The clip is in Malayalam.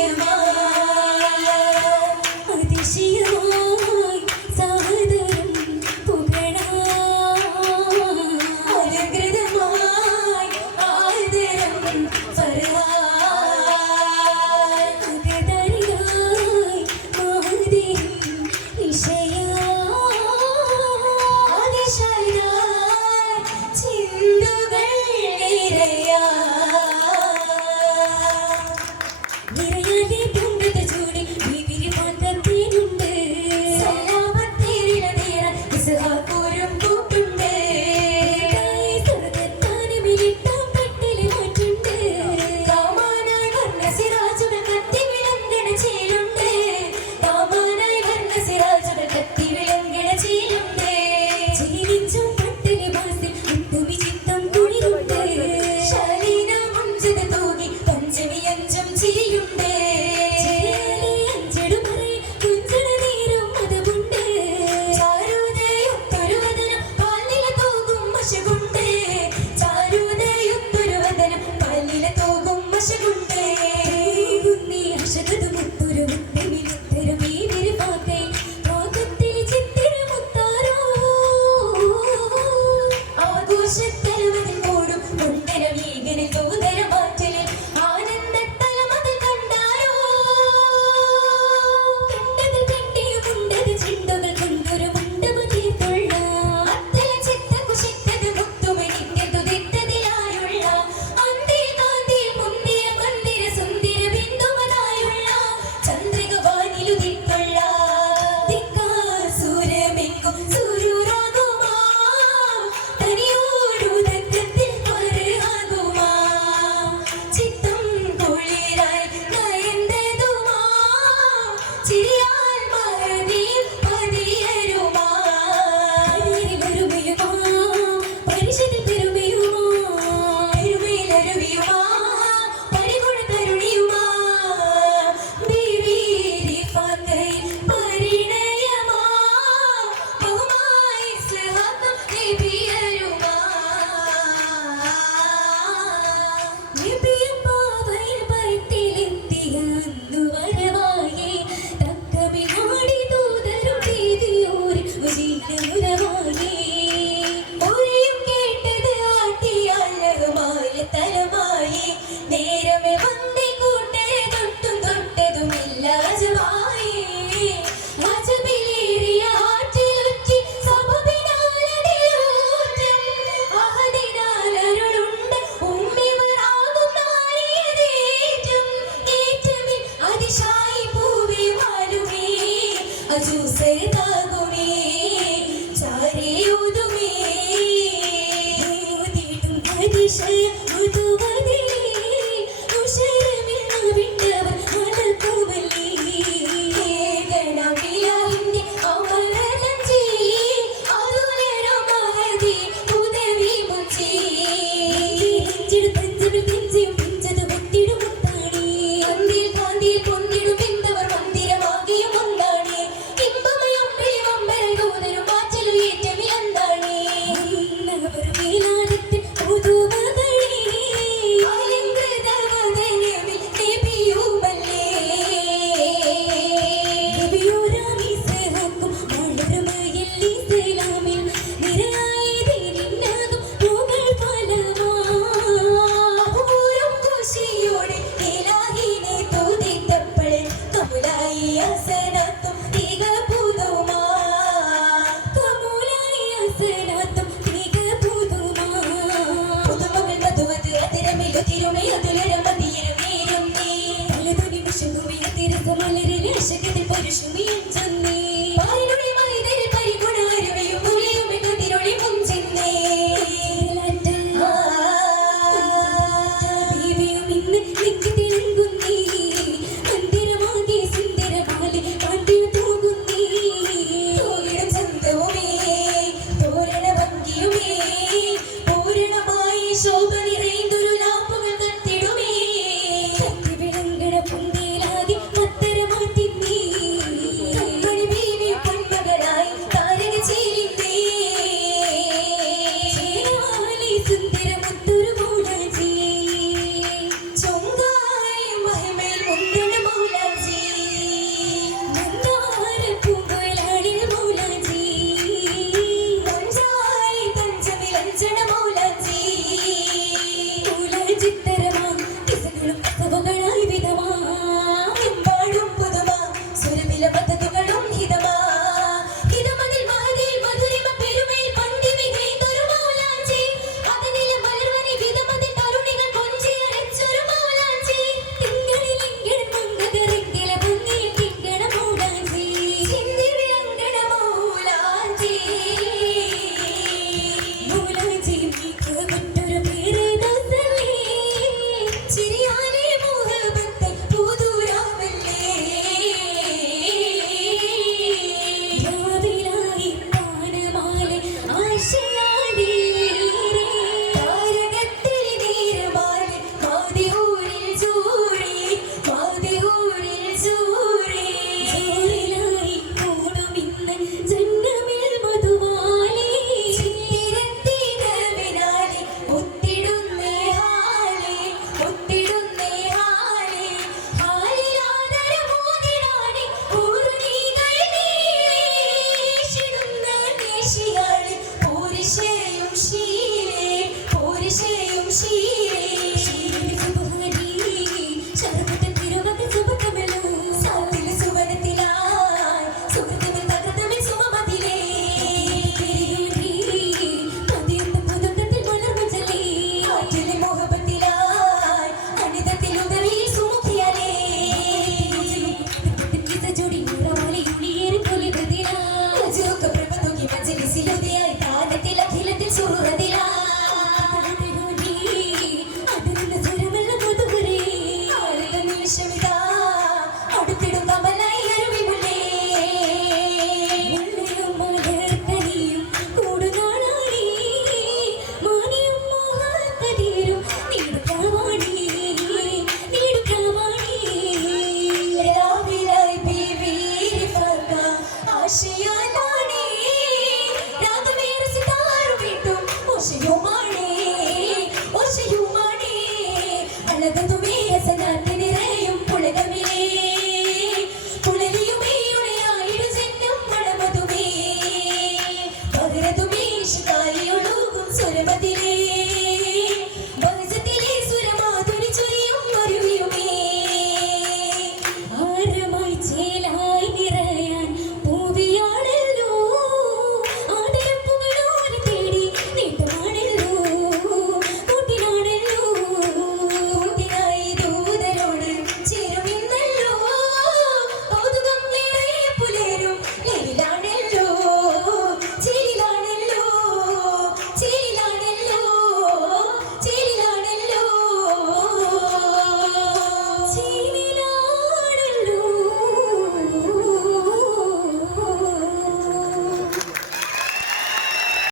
him up. അതിശയ മുതുവതേ ചൊന്നേ നേഷിയാളെ പുരുഷയും ശീലേ പുരുഷയും ശീലേ